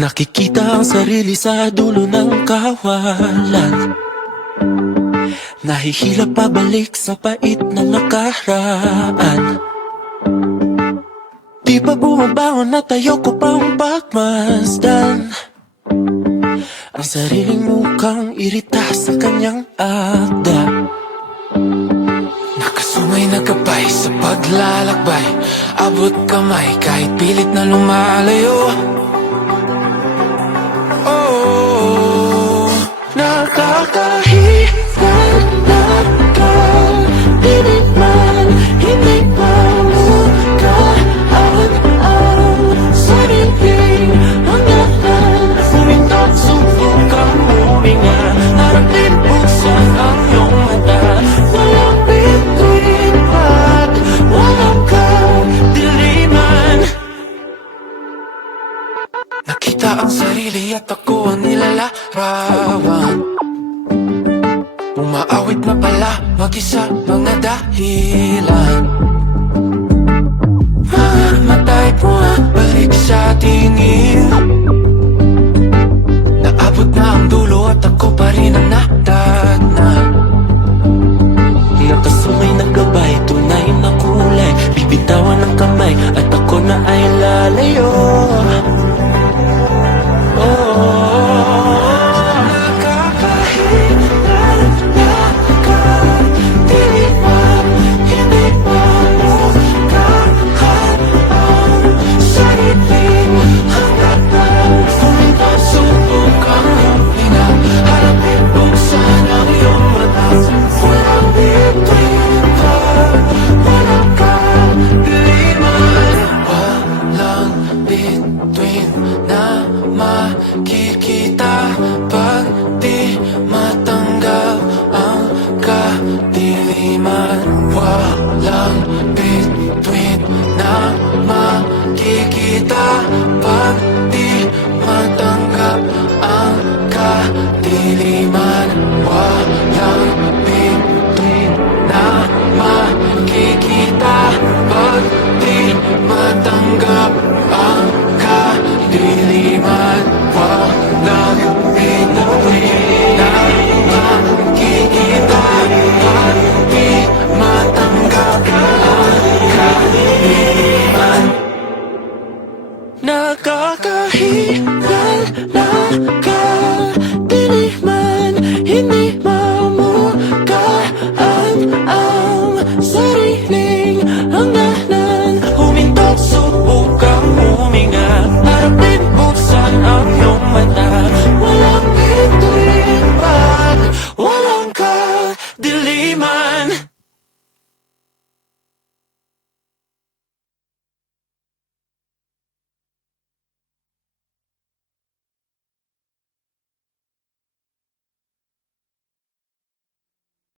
Nakikita ang sarili sa dulo ng kawalan. Nahihila pabalik sa pait na nakaraan. Di ba bumabangon na tayo ko pang pagmasdan ang sariling mukhang irita sa kanyang akda. Nakasumay na gabay sa paglalakbay, abot kamay kahit pilit na lumalayo. Oh, nakakahirap na dinig man, hindi pa mukhaan ang sariling hangganan. Humindot, subukang huminga, harap din buksan ang iyong mata. Walang bituin at walang kadiliman. nakita ang sarili at ako ang nilalarawan. Umaawit na pala mag-isa mga dahilan. Matay bumabalik sa tingin. Naabot na ang dulo at ako pa rin ang natatnan. Nakasumay na gabay, tunay na kulay, bibitawan ng kamay at ako na ay lalayo. Makikita pag di matanggal ang kadiliman. Walang bituin na makikita